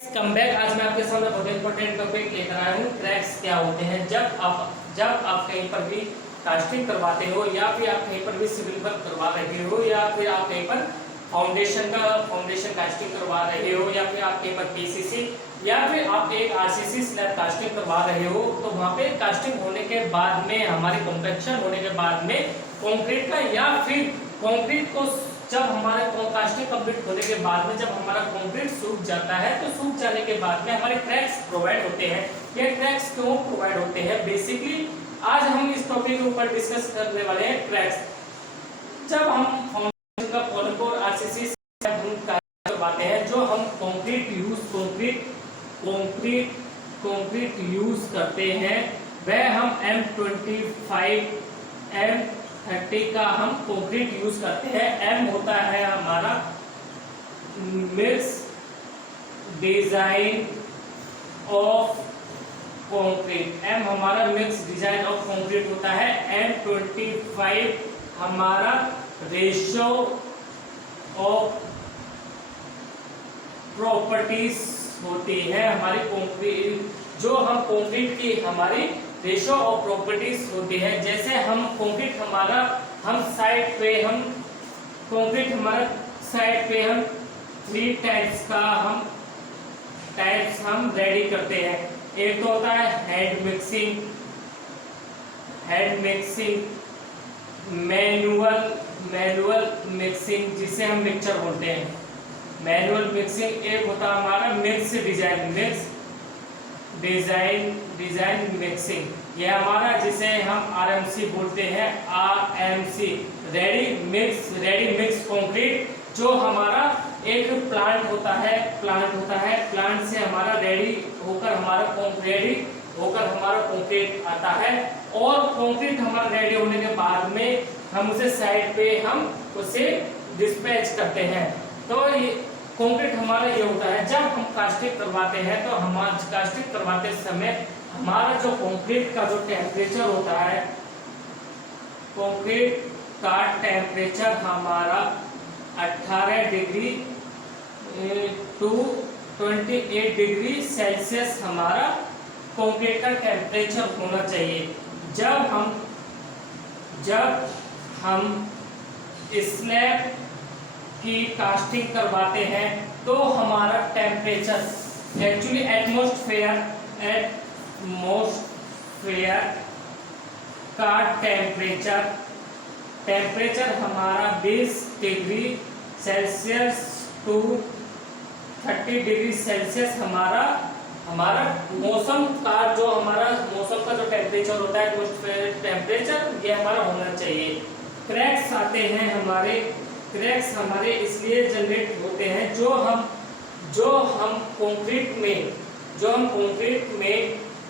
Come back. आज मैं आपके सामने बहुत इंपॉर्टेंट टॉपिक लेकर आया हूँ। क्रैक्स क्या होते हैं। जब आप कहीं पर भी कास्टिंग करवाते हो या फिर आप कहीं पर भी सिविल वर्क करवा रहे हो या फिर आप कहीं पर फाउंडेशन कास्टिंग करवा रहे हो या फिर आप कहीं पर पीसीसी या फिर आप एक आरसीसी स्लैब कास्टिंग करवा रहे हो, तो वहाँ पे कास्टिंग होने के बाद में हमारी कॉम्पैक्शन होने के बाद में कंक्रीट का या फिर कंक्रीट को जब हमारे कास्टिंग कंप्लीट होने के बाद में जब हमारा कंक्रीट सूख जाता है तो सूख जाने के बाद में हमारे क्रैक्स प्रोवाइड होते हैं। ये क्रैक्स क्यों प्रोवाइड होते हैं, बेसिकली आज हम इस टॉपिक के ऊपर डिस्कस करने वाले हैं। क्रैक्स जब हम फाउंडेशन का पॉलीकोर आरसीसी करवाते हैं, जो हम कंक्रीट यूज करते हैं वह हम M25 M30 का हम कंक्रीट यूज करते हैं। M होता है हमारा mix design of concrete. M हमारा मिक्स डिजाइन ऑफ कंक्रीट होता है। M25 हमारा रेशियो ऑफ प्रॉपर्टीज होती है। हमारी कंक्रीट जो हम कंक्रीट की हमारी रेशियो ऑफ प्रॉपर्टीज होती है। जैसे हम कंक्रीट हमारा हम साइड पे हम कंक्रीट हमारा साइड पे हम 3 टाइप्स का हम रेडी करते हैं। एक तो होता है हैंड मिक्सिंग, मैनुअल मिक्सिंग जिसे हम मिक्सचर बोलते हैं। मैनुअल मिक्सिंग एक होता है हमारा मिक्स डिजाइन मिक्सिंग। ये हमारा जिसे हम आरएमसी बोलते हैं, आरएमसी रेडी मिक्स कंक्रीट। जो हमारा एक प्लांट होता है प्लांट से हमारा रेडी होकर हमारा कंक्रीट आता है। और कंक्रीट हमारा रेडी होने के बाद में हम उसे साइड पे हम उसे डिस्पैच करते हैं। तो ये कंक्रीट हमारा ये होता है। जब हम कास्टिंग करवाते हैं तो हमारा कास्टिंग करवाते समय हमारा जो कंक्रीट का जो टेम्परेचर होता है, कंक्रीट का टेम्परेचर हमारा 18 डिग्री टू 28 डिग्री सेल्सियस हमारा कंक्रीट का टेम्परेचर होना चाहिए। जब हम स्लैब की कास्टिंग करवाते हैं तो हमारा टेम्परेचर एक्चुअली एटमॉस्फेयर का टेम्परेचर हमारा 20 degree Celsius to 30 degree Celsius हमारा मौसम का जो टेम्परेचर होता है, एटमॉस्फेयर टेम्परेचर, ये हमारा होना चाहिए। क्रैक्स आते हैं हमारे इसलिए जनरेट होते हैं जो हम कंक्रीट में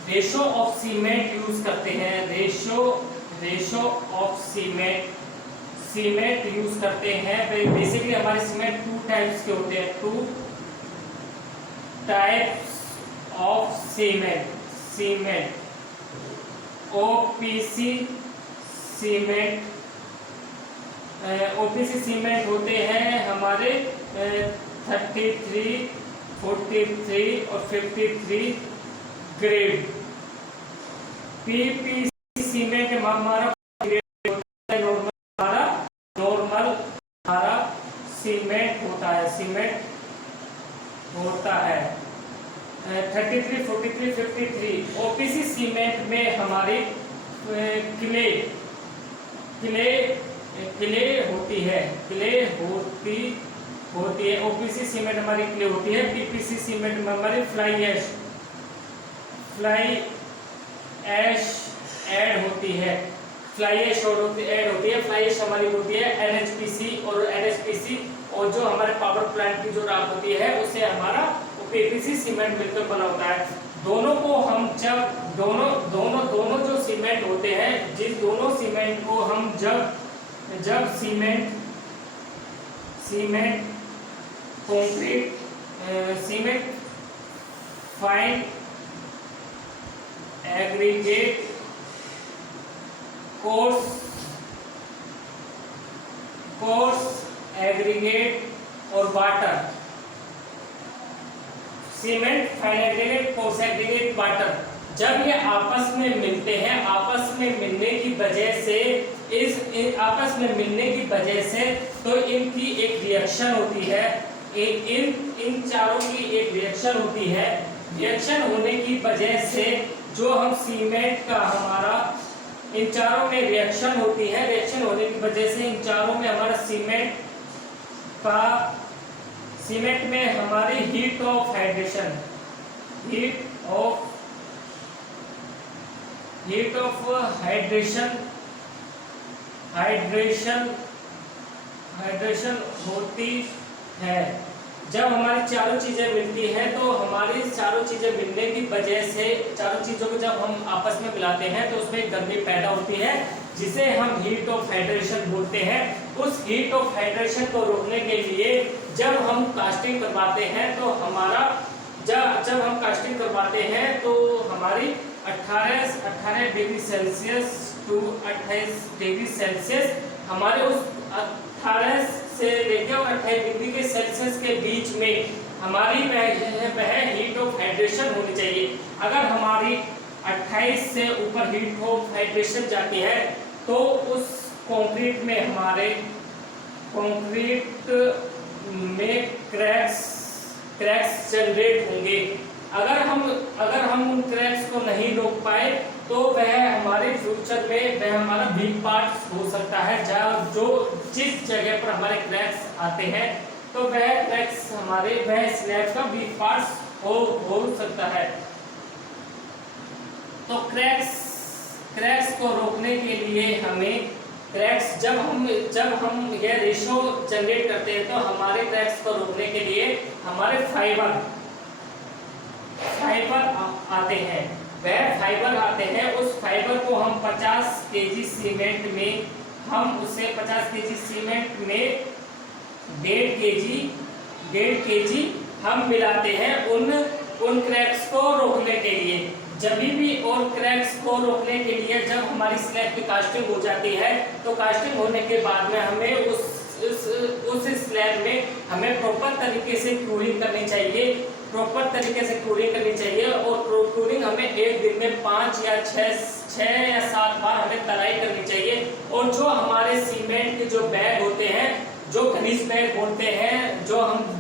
रेशो ऑफ सीमेंट यूज करते हैं। रेशो ऑफ सीमेंट यूज करते हैं। बेसिकली हमारे सीमेंट 2 टाइप्स के होते हैं। 2 types of cement OPC cement होते हैं हमारे 33, 43 और 53 ग्रेड। पीपीसी सीमेंट हमारा ग्रेड होता है। नॉर्मल हमारा सीमेंट होता है 33, 43, 53। ओपीसी सीमेंट में हमारी क्ले होती है। ओपीसी सीमेंट हमारी क्ले होती है। पीपीसी सीमेंट में हमारी फ्लाई ऐश ऐड होती है। फ्लाई ऐश हमारी होती है एनएचपीसी और एनएचपीसी। और जो हमारे पावर प्लांट की जो राख होती है उससे हमारा पीपीसी सीमेंट मिलकर बना होता है। दोनों को हम जब दोनों जो सीमेंट होते हैं, जिस दोनों सीमेंट को हम जब cement fine aggregate coarse aggregate और water cement, fine aggregate, coarse aggregate, water, जब ये आपस में मिलते हैं, आपस में मिलने की वजह से आपस में मिलने की वजह से तो इनकी एक रिएक्शन होती है, इन चारों की एक रिएक्शन होती है। रिएक्शन होने की वजह से जो हम सीमेंट का हमारा इन चारों में रिएक्शन होती है, रिएक्शन होने की वजह से इन चारों में हमारा सीमेंट में हमारी हीट ऑफ हाइड्रेशन होती है। जब हमारी चारों चीजें मिलती हैं तो हमारी चारों चीजें मिलने की वजह से, चारों चीजों को जब हम आपस में मिलाते हैं तो उसमें गर्मी पैदा होती है, जिसे हम हीट ऑफ हाइड्रेशन बोलते हैं। उस हीट ऑफ हाइड्रेशन को रोकने के लिए जब हम कास्टिंग करवाते हैं तो जब हम कास्टिंग करवाते हैं तो हमारी 18 degree Celsius to 28 degree Celsius, हमारे उस 18 से लेकर और 28 डिग्री के सेल्सियस के बीच में हमारी वह हीट ऑफ हाइड्रेशन होनी चाहिए। अगर हमारी 28 से ऊपर हीट ऑफ हाइड्रेशन जाती है तो उस कंक्रीट में क्रैक्स जनरेट होंगे। अगर हम उन क्रैक्स को नहीं रोक पाए तो वह हमारे फ्यूचर में वह हमारा वीक पार्ट हो सकता है। जो जिस जगह पर हमारे क्रैक्स आते हैं तो वह क्रैक्स वह स्लैब का वीक पार्ट हो सकता है। तो क्रैक्स को रोकने के लिए हमें जब हम यह रेशो जनरेट करते हैं तो हमारे क्रैक्स को रोकने के लिए हमारे फाइबर आते हैं। वह फाइबर आते हैं, उस फाइबर को हम 50 केजी सीमेंट में 1.5 केजी हम मिलाते हैं उन क्रैक्स को रोकने के लिए। जब भी और क्रैक्स को रोकने के लिए जब हमारी स्लैब की कास्टिंग हो जाती है तो कास्टिंग होने के बाद में हमें उस स्लैब में हमें प्रॉपर तरीके से क्यूरिंग करनी चाहिए। और क्यूरिंग हमें एक दिन में 5 या 6 या 7 बार हमें तराई करनी चाहिए। और जो हमारे सीमेंट के जो बैग होते हैं, जो घनीस बैग बोलते हैं,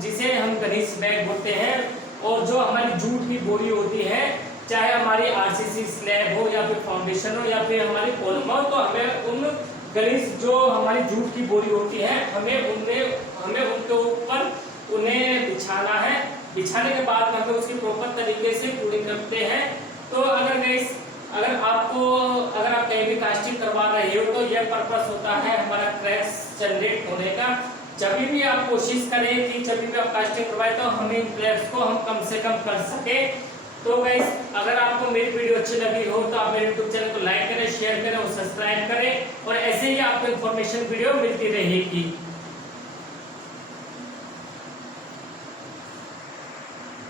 जिसे हम घनीस बैग बोलते हैं, और जो हमारी जूट की बोरी होती है, चाहे हमारी आरसीसी स्लैब हो या फिर फाउंडेशन हो या फिर हमारी पॉलीमर, तो हमें उन घनीस जो हमारी जूट की बोरी होती है हमें उनके ऊपर उन्हें बिछाना है। बिछाने के बाद हमें उसकी प्रॉपर तरीके से क्यूरिंग करते हैं। तो अगर आप कहीं भी कास्टिंग करवा रहे हो तो यह पर्पस होता है हमारा क्रैक्स जनरेट होने का। जब भी आप कोशिश करें कि जब भी आप कास्टिंग करवाएं तो हम इन क्रैक्स को हम कम से कम कर सके। तो गाइस, अगर आपको मेरी वीडियो अच्छी लगी हो तो आप मेरे यूट्यूब चैनल को लाइक करें, शेयर करें और सब्सक्राइब करें, और ऐसे ही आपको इन्फॉर्मेशन वीडियो मिलती रहेगी।